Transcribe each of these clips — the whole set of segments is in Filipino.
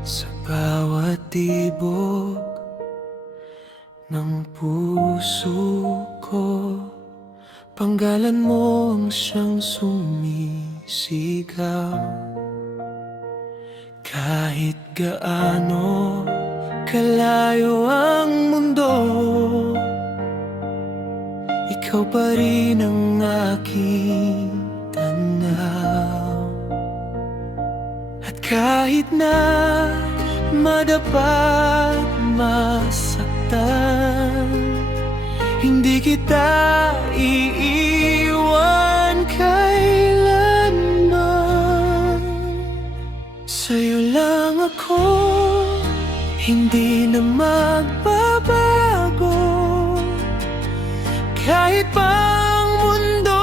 Sa bawat tibok ng puso ko, panggalan mo ang siyang sumisigaw. Kahit gaano kalayo ang mundo, ikaw pa rin ang aking tanaw. At kahit na madapat masaktan, hindi kita iiwan kailanman. Sa'yo lang ako, hindi na magbabago. Kahit pa ang mundo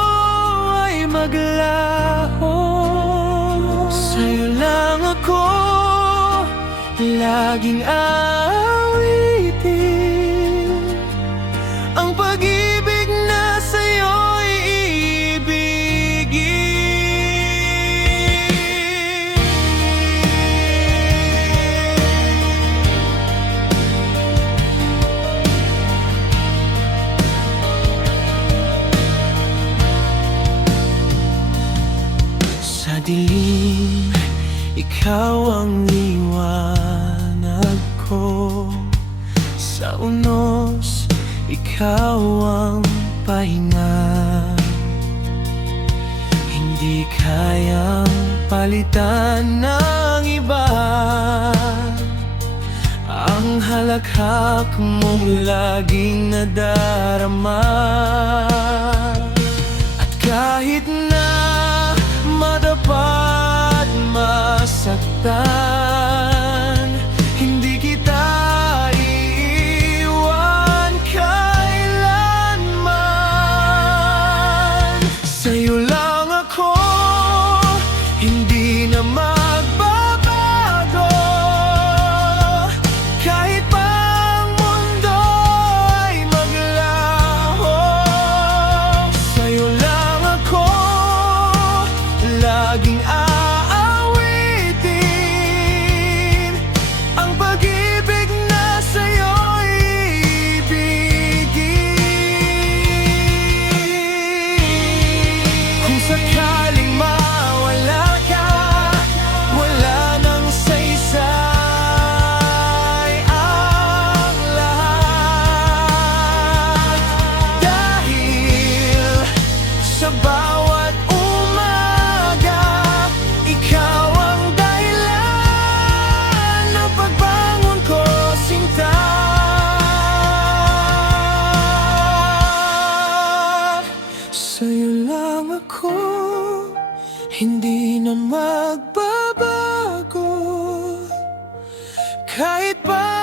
ay maglaho, sa'yo lang ako laging aawitin. Ang pag-ibig na sa'yo'y ibigin. Sa dilim, ikaw ang liwanag ko. Sa unos, ikaw ang pahinga. Hindi kayang palitan ng iba ang halakhak mong laging nadarama. At kahit na madapat masaktan, hindi kita iiwan kailanman. Sa'yo lang ako, hindi na magbabago. Kahit pa ang mundo ay maglaho, sa'yo lang ako laging aawitin. Ang pag-ibig na sa'yo'y ibigin. Kung sakaling mawala ka, wala nang saysay ang lahat. Dahil sa bawat umaga, ikaw ang dahilan ng pagbangon ko, sinta. Sa'yo lang ako, hindi na magbabago. Kahit pa